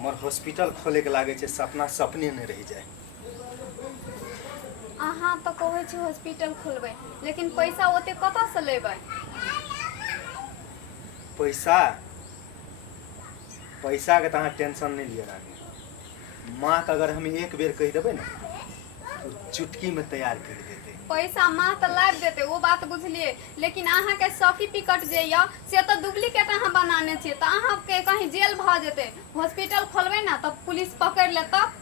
हमार हॉस्पिटल खोले के लागे छे, सपना सपने नहीं रह जाए। अहाँ तो कहै छी हॉस्पिटल खोलबै, लेकिन पैसा ओते कतऽ से लेबै? पैसा पैसा के तो अहाँ टेंशन नहीं लिया रानी। माँ के अगर हम एक बेर कह देबै ना तो चुटकी में तैयार कर देते। पैसा माँ तो लाइब देते, वो बात बुझलिए, लेकिन अहाँ के सर्टिफिकेट जे या से तो डुप्लीकेट अहाँ बनाने छिए, तो अहाँ के कहीं जेल भ जेते। हॉस्पिटल खोलबै ना तब पुलिस पकड़ ले तब।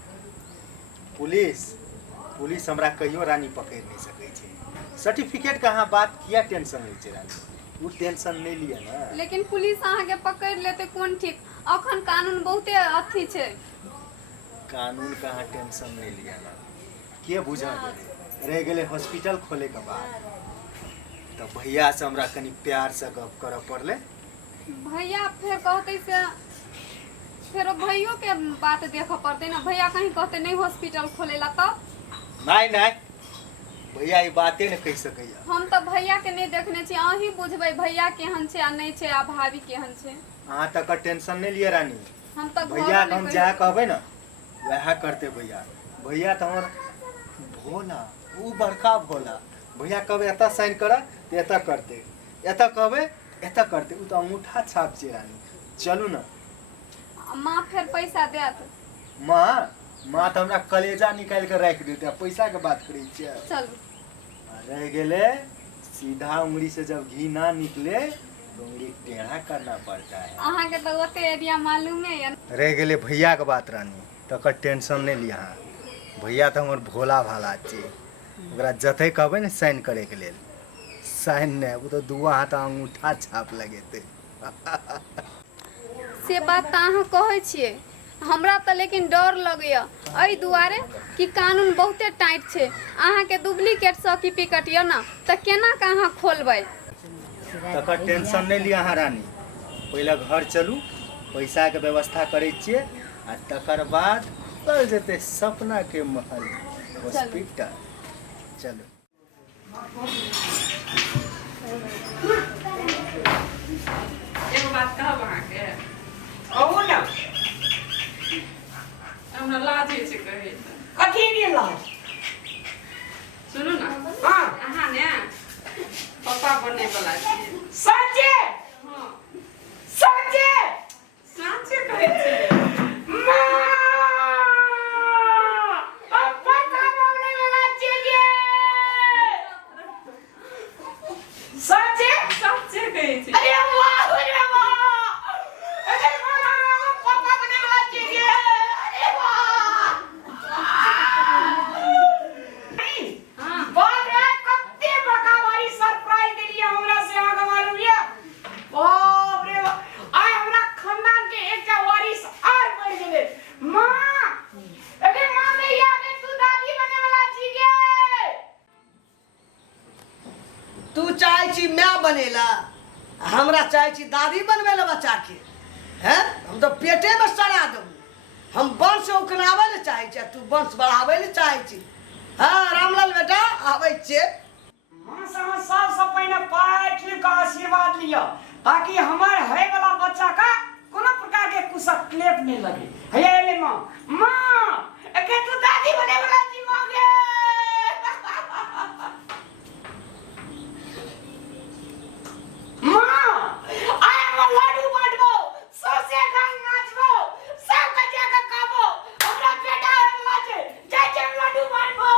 पुलिस हमरा कहियो रानी पकड़ नहीं सकै छे। सर्टिफिकेट का अहाँ बात किया टेंशन लै छे रानी? वो टेंशन नहीं लिया ना। लेकिन पुलिस अहाँ के पकड़ लेते कोन ठीक? अखन कानून बहुते अथी छे। कानून का अहाँ टेंशन नहीं लिया ना। के बुझा दे रह गेले हॉस्पिटल खोले के बाद तो भैया से हमरा कनी प्यार से गप करऽ पड़ले। भैया फिर कहते से फिर भैयो के बात देखऽ पड़ते ना। भैया कहीं कहते नहीं हॉस्पिटल खोलेला तब? नहीं भैया ये बातें नहीं कह सकैया। हम तो भैया के नहीं देखने छी, अहीं बुझबै भैया केहन छे आ नहीं छे आ भाभी केहन छे। अहाँ तक टेंशन नहीं लिया रानी। हम तो भैया के हम जहाँ कहबै ना वह करते। भैया तो हमर भोला, वो बड़का भोला। भैया कहबै एता साइन कर तो एता करते, एता कहबै एता करते। वो तो अंगूठा छाप छे रानी। चलू ना। माँ फिर पैसा देत? माँ तो हमरा कलेजा निकाल के रख देते। पैसा के बात करै छियै? चलू। रह गेले सीधा उंगली से जब घी ना निकले तो उंगली टेढ़ा करना पड़ता है। अहाँ के तो ओते एरिया मालूम है। रह गेले भैया के बात रानी, तकर टेंशन नहीं लिया। भैया तो हमर भोला भाला छे। ओकरा जते कहबै ने साइन करे के लेल, साइन नहीं, वो तो दुआ हाथ अंगूठा छाप लगेते। से बात तो अहाँ कहै छियै, हमरा तो लेकिन डर लगैया एहि दुआरे कि कानून बहुते टाइट छे। अहाँ के डुप्लीकेट सर्टिफिकेट या ना तो केना के अहाँ खोलबै? तकर टेंशन नहीं लिया अहाँ रानी। पहले घर चलू, पैसा के व्यवस्था करे छिए, आ तकर बाद कर जेते सपना के महल हॉस्पिटल। चलो। एगो बात कहब अहाँ के? कहू ना। हमरा लाज होइ छै कहै। कथी के लाज? सुनू ना, हाँ अहाँ ने पापा बने वाला छियै। साँचे हाँ साँचे साँचे कहै छियै। साँचे कहै छियै। अरे वाह रे वाह! अरे वाह, पापा बने वाला चाहिए। अरे वाह! हाँ बाप रे, कत्ते बड़का वाली सरप्राइज देलिए हमरा से आगे मालूम ये। बाप रे बाप! आइ हमरा खानदान के एकटा वारिस और बढ़ गेले। माँ! अरे माँ भैया के तू दादी बने वाला छिए। तू चाहे छी मैं बनेला, हमरा चाहे छी दादी बनवेला बच्चा के। हैं हम तो पेटे में सड़ा देबू। हम वंश उकनावे ले चाहे छी, तू वंश बढ़ावे ले चाहे छी। हाँ रामलाल बेटा आबै छे। माँ से हम सबसे पहिने पैठ के आशीर्वाद लिया, ताकि हमारे है वाला बच्चा का कोनो प्रकार के कुशक क्लेप नहीं लगे। है ले माँ। माँ! एके तू दादी बने वाला छी माँ गे। माँ! आइ हम लाडू बांटबो, सौसे गाँव नाचबो, सब बच्चा के कहबो हमरा बेटा है वाला छै, जाय छै लाडू बांटबो।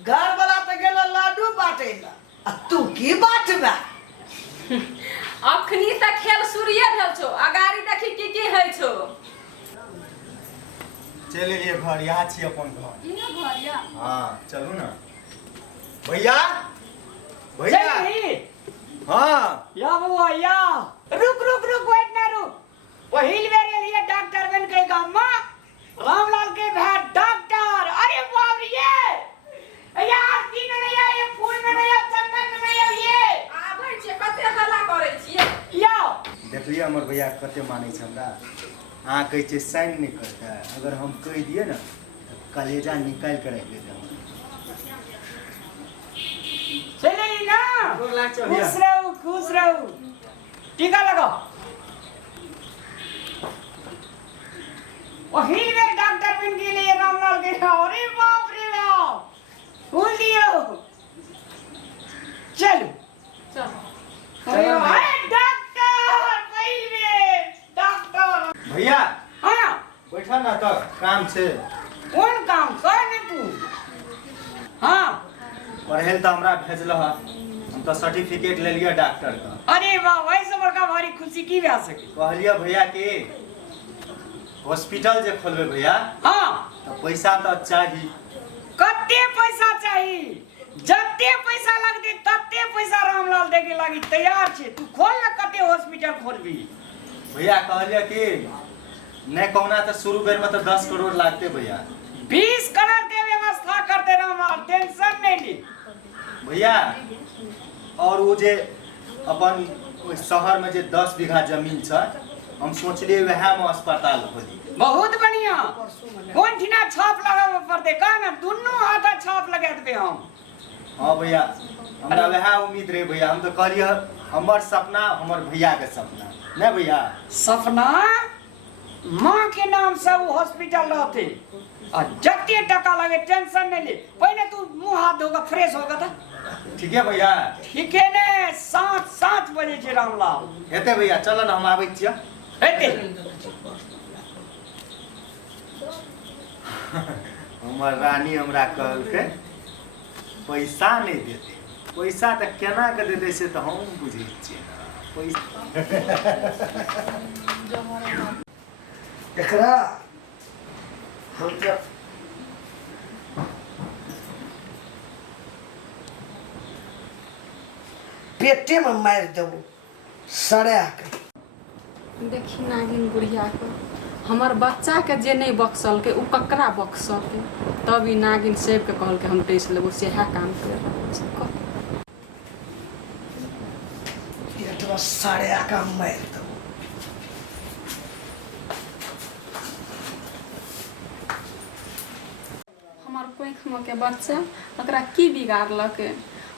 घर वाला तो गेलो लाडू बाटेला, आ तू की बाटबा? अखनी तक खेल शुरुए भेल छौ, अगाड़ी देखी की होइ छौ। चल एलिए घर, यहाँ छी अपन घर। इने घर या? हाँ चलू ना। भैया भैया चली हाँ या बउआ या। रुक रुक रुक, वेट ना रुक। पहिल बेर एलिए डॉक्टर बन के गाँव में। रामलाल के भाई डॉक्टर। अरे बाप रे ये! यार तीन नहीं है, ये फूल में नहीं है, चंदन में नहीं है ये। आबै छै कते हल्ला करै छियै। या देखलिए हमर भैया कते मानै छै हमरा। अहाँ कहै छियै साइन नहीं करता, अगर हम कह दिए ना तो कलेजा निकाल के रख देता। चले ना। गोर लाग चौ भैया। खुश रहो खुश रहो। टीका लगाओ। वही में डॉक्टर बन के लिए रामलाल के अरे बाप रे बाप बोल दियो चलो अरे डॉक्टर पहले डॉक्टर भैया हाँ बैठा ना तो काम से कौन काम कर ने तू हाँ पढ़े तो हमरा भेजल हम तो सर्टिफिकेट ले लिया डॉक्टर का। अरे वाह वैसे बड़का भारी खुशी की जा सके कहलिए भैया कि हॉस्पिटल जे खोलबे भैया हाँ तो पैसा तो चाहिए। कते पैसा चाहिए जते पैसा लगते तते पैसा रामलाल दे के लागी तैयार छे तू खोल ना कते हॉस्पिटल खोलबी भैया कहलिए कि नहीं कहना तो शुरू बेर में तो 10 करोड़ लागते भैया। 20 करोड़ के व्यवस्था करते रामलाल टेंशन नहीं ली भैया और वो जे अपन ओइ शहर में जे 10 बीघा जमीन छ हम सोचलिए वह में अस्पताल खोली। बहुत बढ़िया कौन ठिना छाप लगावे पड़ते का ना दोनों हाथ छाप लगा देबे हम। हाँ भैया हमरा वह उम्मीद रहे भैया हम तो कहलिए हमर सपना हमर भैया के सपना नहीं भैया। सपना माँ के नाम से वो हॉस्पिटल रहते और जते टका लगे टेंशन नहीं ले पहले तू मुंह हाथ धोगा फ्रेश होगा था ठीक है भैया। ठीक है ने 7 बजे छे रामलाल हेते भैया चल ना हम आबै छियै। हेते हमर रानी हमरा कहलकै पैसा नहीं देते पैसा तो केना के देते से तो हम बुझे छियै एकरा हम तो पेटे में मार देबो सड़ा के। देखी नागिन बुढ़िया को हमार बच्चा के जे नहीं बक्सल के उ ककरा बक्सल के तब ई नागिन सेब के कहल के हम टेस्ट लेबो से है काम कर ये तो सड़ा का मार देबो। हमार कोई खम के बच्चा ओकरा की बिगाड़लक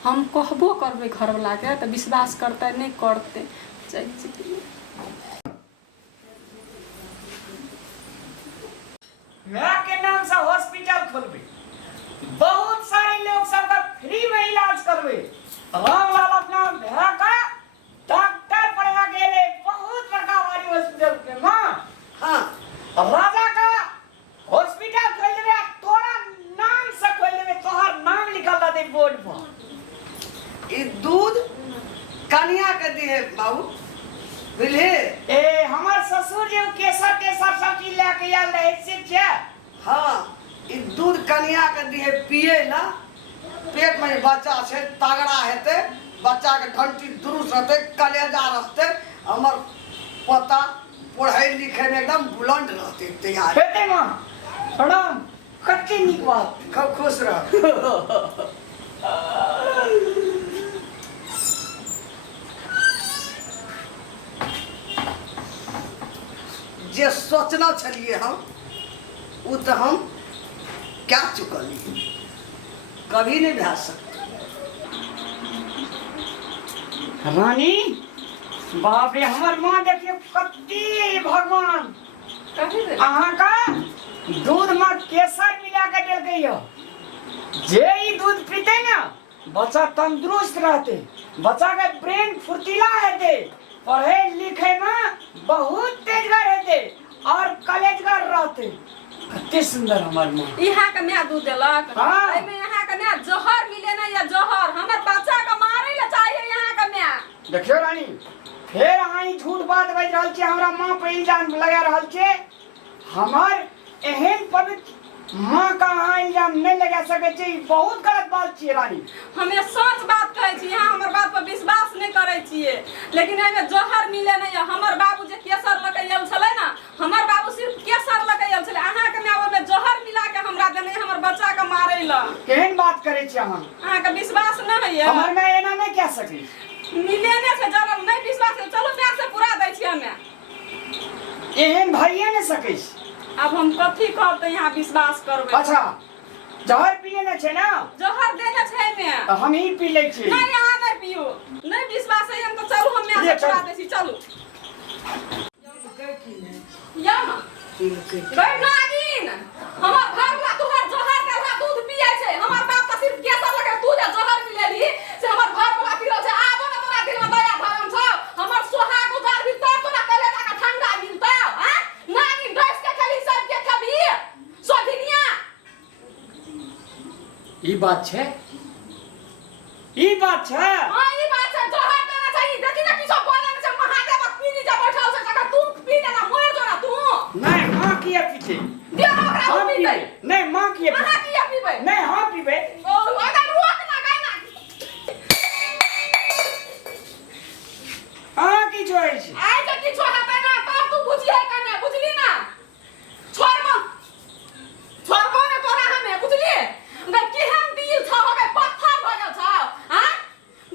हम कहबो करबे घर वाला के तो विश्वास करते नहीं करते चाहिए। माँ के नाम से हॉस्पिटल खोलबे बहुत सारे लोग सबका फ्री में इलाज करबे रामलाल अपना भैया का डॉक्टर पढ़ा गेले बहुत बड़का वाली हॉस्पिटल के माँ हाँ राजा का हॉस्पिटल खोल देबे तोरा नाम से खोल देबे तोहर नाम लिखल रहते बोर्ड पर ये दूध कन्या के दिए बाबू बुझले। ए हमर ससुर जे केसर सब चीज लेके आयल रहे से क्या हाँ ये दूध कन्या के दिए पिए ना पेट में बच्चा से तगड़ा हेते बच्चा के घंटी दुरुस्त रहते कलेजा रहते हमर पता पढ़ाई लिखे में एकदम बुलंद रहते तैयार हेते माँ प्रणाम कच्चे निक बात खूब खुश रह। जे सोचना छलिए हम वो तो हम क्या चुकली कभी नहीं भा सकते। रानी बाप रे हमर माँ देखियो कत्ती भगवान अहाँ का दूध में केसर मिला के देल गई जे ई दूध पीते ना बच्चा तंदुरुस्त रहते बच्चा के ब्रेन फुर्तीला रहते पढ़े लिखे में बहुत तेजगर रहते और कलेजगर रहते कत्ते सुंदर हमर माँ यहाँ के नया दूध देलक हाँ। एमे यहाँ के नया जहर मिले ना या जहर हमर बच्चा के मारे ला चाहिए यहाँ के नया। देखियो रानी फिर अहाँ ई झूठ बात बाजि रहल छियै हमरा माँ पे इल्जाम लगा रहल छियै हमर एहन पवित्र माँ का अहाँ इल्जाम नहीं लगा सके छी बहुत गलत बात छियै रानी हमे सच बात कहै छी यहाँ हमर बात पर विश्वास नहीं करे छिए लेकिन एमे जहर मिले नहीं हमर बाबू जे केसर लके आयल छले ना हमर बाबू सिर्फ केसर लके आयल छले अहाँ के नया ओमे जहर मिला के हमरा देने हमर बच्चा के मारे ला केहन बात करे छी अहाँ के विश्वास नहीं है हमर में एना नहीं कह सकी मिलेने से जरूर नहीं विश्वास है चलो मैं से पूरा दै छी हमें एहन भइए नहीं सकै छी अब हम कथी कहब त यहाँ विश्वास करबै। अच्छा जहर पिए ने छै ना जहर देने छै में तो हम ही पी ले छी नहीं यहाँ नहीं पियो नहीं विश्वास है हम तो चलू हम यहाँ से पूरा दै छी चलू या ना गई नागिन हमर घर वाला तोहर जोहर का दूध पिए छै हमर बाप त सिर्फ केसर लगे तू जे जोहर मिलेली से हमर घर वाला पीरो छै आबो न तोरा दिल में दया धरम छ हमर सोहाग उधार भी तोरा कले लगा ठंडा मिलता हैं नागिन ड्रेस के खाली सब के कभी सोधिनिया ई बात छै ई बात छै हां ई बात छै जोहर देना चाहिए देखि न की सब बोले छै महादेव पीनी जा बैठल छै तका तू पी लेना मोर जो ना तू नहीं हां किया पीछे दे ओकरा हम पी पीबे दे नहीं मां किया अहाँ पीछे किया पीबे नहीं हां पीबे ओ अगर रोक ना गई ना हां की जोई छी आइ त किछो हेतै ना तब तू बुझिए कने बुझली ना छोड़बो ने तोरा हमे बुझली न केहन दिल छ होगे पत्थर भ गेल छ हां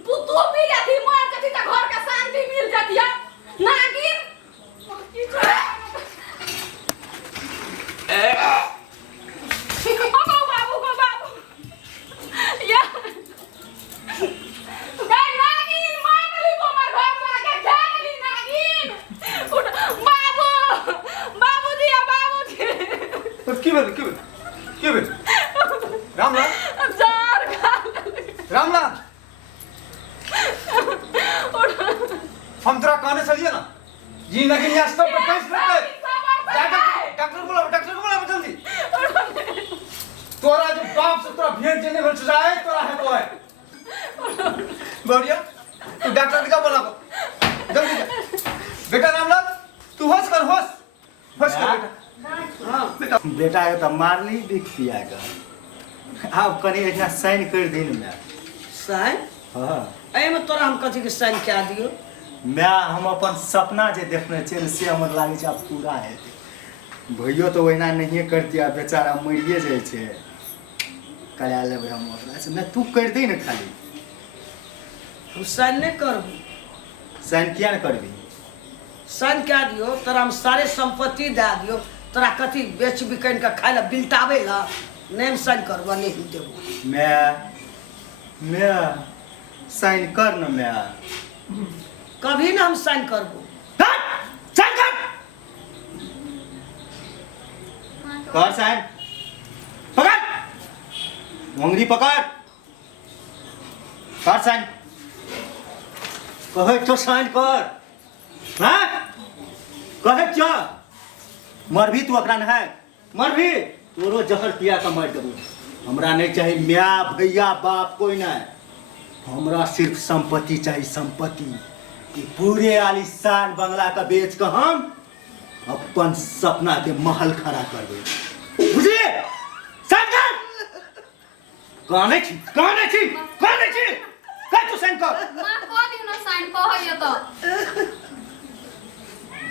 तू पी लेती मर जती त घर के शांति मिल जतिया नागिन किछो बाबू या गई नागिन मारली हमर घर में आके घेरली नागिन उठ बाबूजी तो की भेल रामलाल जार रामलाल हम तोरा कहने चलिए ना जी लेकिन यहाँ स्टॉप पे कैसे करते डॉक्टर को बुला जल्दी तोरा जो बाप से तोरा भेंट जेने भेल जाए तोरा है तो है बढ़िया तू डॉक्टर का बोला को जल्दी जा बेटा रामलाल तू होश कर बेटा हां बेटा के तो मारली बिक पिया का आप कनी इतना साइन कर दिन में साइन हां एहि में तोरा हम कथी के साइन कए दियो मैं हम अपन सपना जे देखने छियै से हमर लागे छै अब पूरा हेतै भइयो तो ओहिना नहिए करती आ बेचारा मरिए जाइ छै करा लेबै हम ओकरा से नहीं तू कर दे न खाली हम साइन नहीं करबू साइन किया न करबी साइन कए दियो तोरा हम सारे संपत्ति दए दियो तोरा कथी बेच बिकन के खाय ला बिलटाबै ला नहीं साइन करबो नहीं देबो मैं साइन कर न मैं कभी ना हम साइन करबो साइन कर साइन पकड़ उंगली पकड़ कर साइन कहे तो साइन कर हाँ कहे क्या मर भी तू अकरा न है मर भी तोरो जहर पिया का मर देबो हमरा नहीं चाहिए मिया भैया बाप कोई नहीं हमरा सिर्फ संपत्ति चाहिए संपत्ति कि पूरे आलिशान बंगला का बेच के हम अपन सपना के महल खड़ा करबे बुझिए संकर कहां छी कह तू साइन कर मां को दिनो साइन कहय त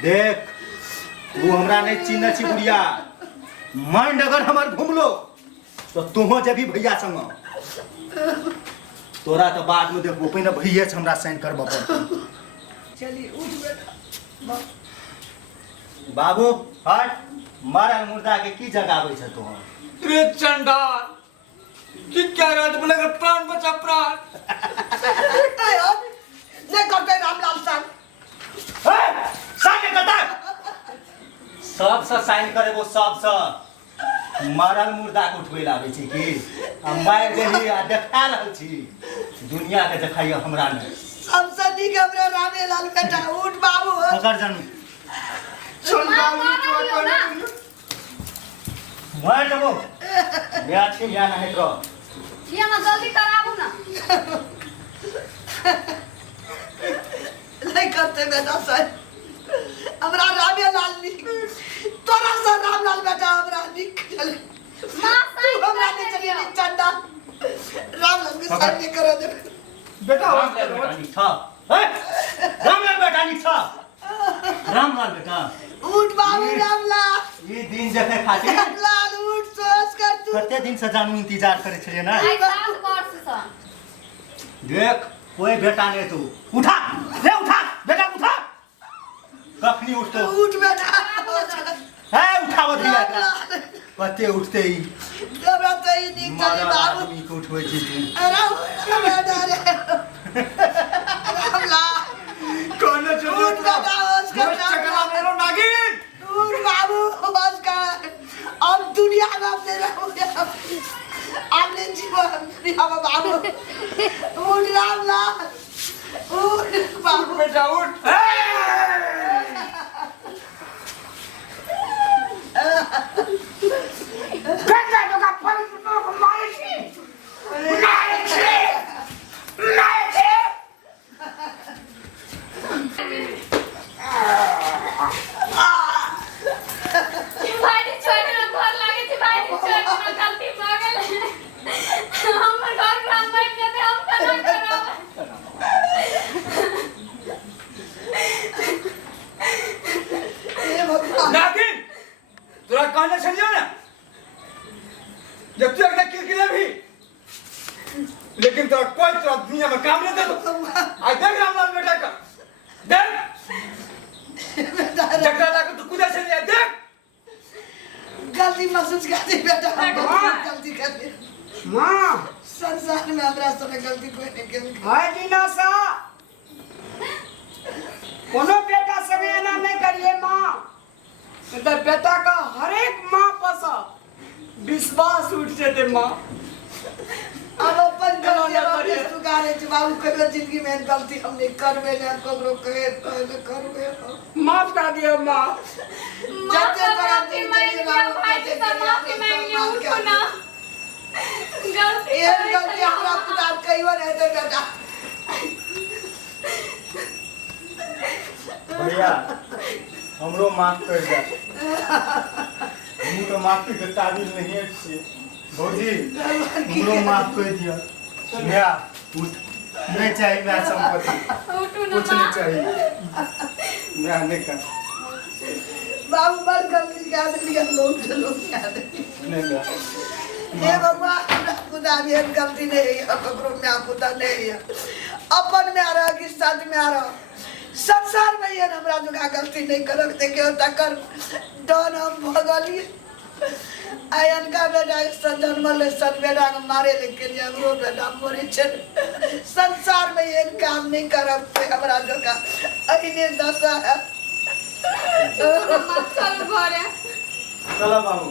देख तू हमरा नहीं चिन्ह छी बुढ़िया माइंड अगर हमार घुमलो तो तुहो जबी भैया संग तोरा तो बाद में देखबो पहिने भैया से हमरा साइन करबो चलिए उठ बेटा बाबू हट मारल मुर्दा के की जगाबै छ तो रे चंडाल की क्या रात बोले प्राण बचा प्राण नहीं करते रामलाल साइन साइन करता सब से साइन करे वो सब से मारल मुर्दा के उठबै लाबै छी की आ मार देही आ देखा रहल छी दुनिया के देखाइए हमरा ने सबसे नीक हमरा रामेलाल बेटा उठ बाबू पकड़ जानू मार देबो या छी या नहीं तो ये ना जल्दी कराबू ना नहीं करते बेटा साइन हमरा रामेलाल नीक तोरा से रामलाल बेटा हमरा नीक चले मां तू हमरा नहीं चली चंदा रामलाल के साइन नहीं करे दे बेटा रामलाल बेटा नहीं था रामलाल बेटा उठ बाबू रामलाल ये दिन जखे खातिर रामलाल उठ सोच कर तू कते दिन से जानू इंतजार करे छलिए ना आई साल वर्ष से देख कोई बेटा नहीं तू उठा बेटा उठा कखनी उठतो उठ बेटा है उठाओ दिया कते उठते ही हमरा तो ही नीक चली बाबू आदमी को उठबै छी तू अरे बेटा रे रामलाल कोने उठ बेटा होश कर मेरो नागिन उठ बाबू अब बाबू उठ रामलाल उठ बाबू बेटा उठ। गंगा दोगा फल को मारे छी मारे छी भाईजी छोड़ ना घर लागे छी भाईजी छोड़ ना गलती भ गेल हमर घर काम बैठ जेते हम केना करब ए भगवान नागिन तोरा कहने छलियो ना जब तू एकटा किरकिरे भी लेकिन तोरा कोई तोरा दुनिया में काम नहीं देतो। आज देख रामलाल बेटा का देख जकरा लागे तू कुदा छलिया देख गलती महसूस कर दे बेटा हम बहुत गलती कर दे मां संसार में हमरा से गलती कोई नहीं केल हाय दीना सा कोनो बेटा संगे एना नहीं करिए मां तो बेटा का हर एक मां पर विश्वास उठ जेते मां अब अपन गलती वापस स्वीकारे छ बाबू कहियो जिंदगी में गलती हम नहीं करबे ना ककरो कहे तो करबे माफ कर दियो मां जते पर माफी मांग लिया भाईजी से माफी मांग लिया उनको ना गलती ये गलती हमरा खुदा कहियो नहीं दे बेटा भैया हमरो माफ कर दे। हम तो माफी के काबिल नहीं छिए। भौजी हमरो माफ कर दिया। भैया उठ नहीं चाहिए मैं संपत्ति उठू ना कुछ नहीं चाहिए। मैं नहीं कर बाबू बड़ गलती कर दिया लोग चलो क्या दे नहीं मैं हे भगवान खुदा भी एक गलती नहीं है ककरो में खुदा नहीं है अपन में आ रहा कि साथ में आ रहा संसार में ये हमरा जुगा गलती नहीं करब देखियो तकर डन हम भगली आयन का बेटा जन्मल सन बेटा को मारे लेकिन हमरो बेटा मरे छे संसार में ये काम नहीं करब तो हमरा जुगा अइने दशा है चल घरे चलो बाबू।